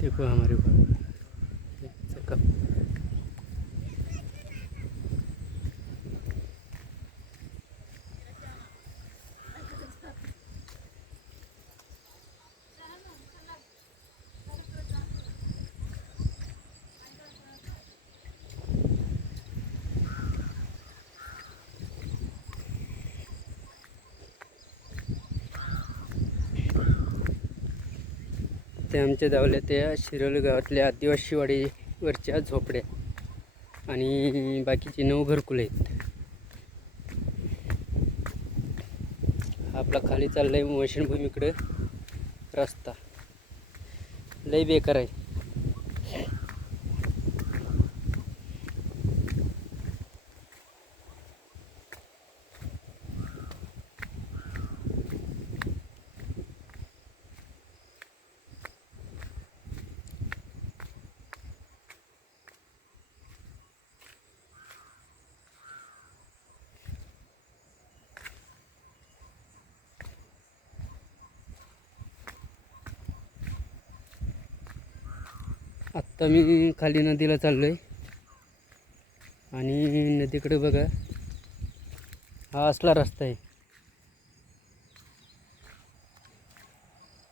देखो हमारे घर ते आमच्या धावल्या त्या शिरोली गावातल्या आदिवासीवाडीवरच्या झोपड्या आणि बाकीचे नऊ घरकुले आहेत. आपला खाली चाललाय मशीनभूमीकडे रस्ता. लय बेकार आहे. आत्ता मी खाली नदीला चाललो आहे आणि नदीकडे बघा हा असला रस्ता आहे.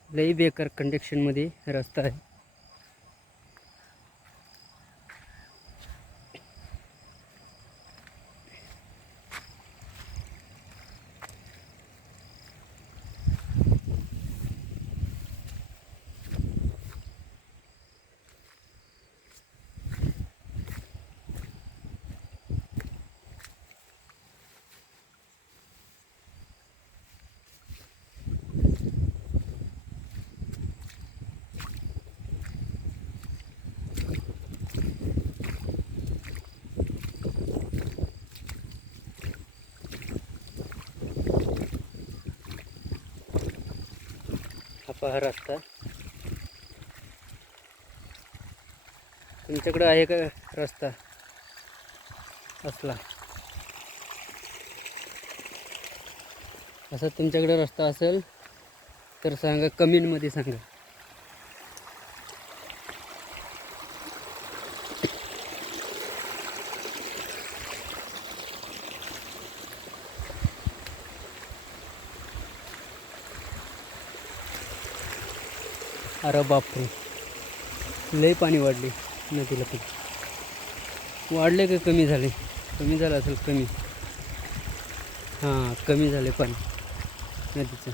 लई बेकार कंडिक्शनमध्ये रस्ता आहे. पहार असतात. तुमच्याकडं आहे का रस्ता? असला. असा तुमच्याकडे रस्ता असेल तर सांगा कमेंटमध्ये सांगा. अरे बापरे. लय पाणी वाढले नदीला पण वाढले का कमी झाले? कमी झालं असेल कमी. हां कमी झाले पाणी नदीचं.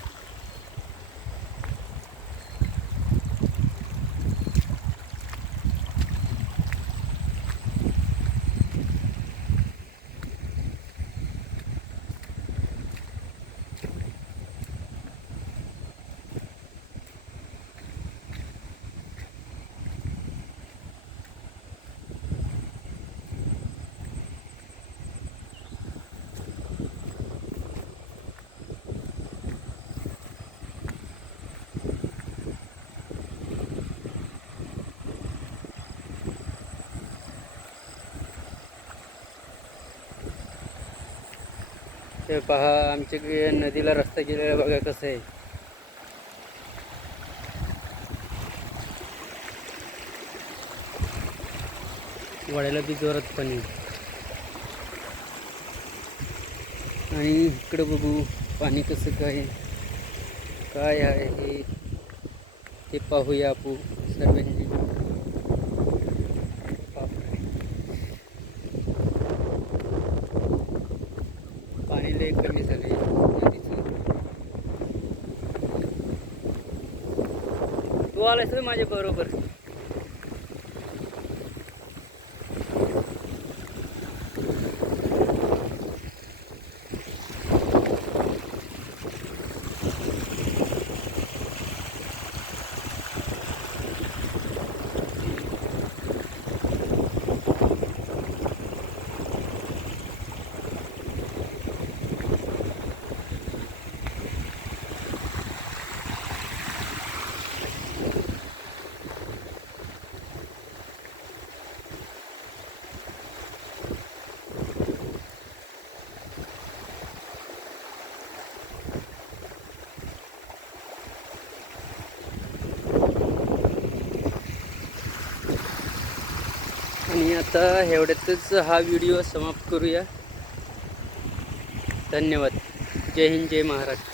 ते पहा आमच्या नदीला रस्ता गेलेला बघा कसं आहे. वळायला बी जोरात पाणी. आणि इकडं बघू पाणी कसं काय काय आहे हे? ते पाहूया आपू सर्वांनी. लय कमी झाले. तू आलायस माझ्या बरोबर? आणि आता एवढ्यातच हा व्हिडिओ समाप्त करूया. धन्यवाद. जय हिंद जय महाराष्ट्र.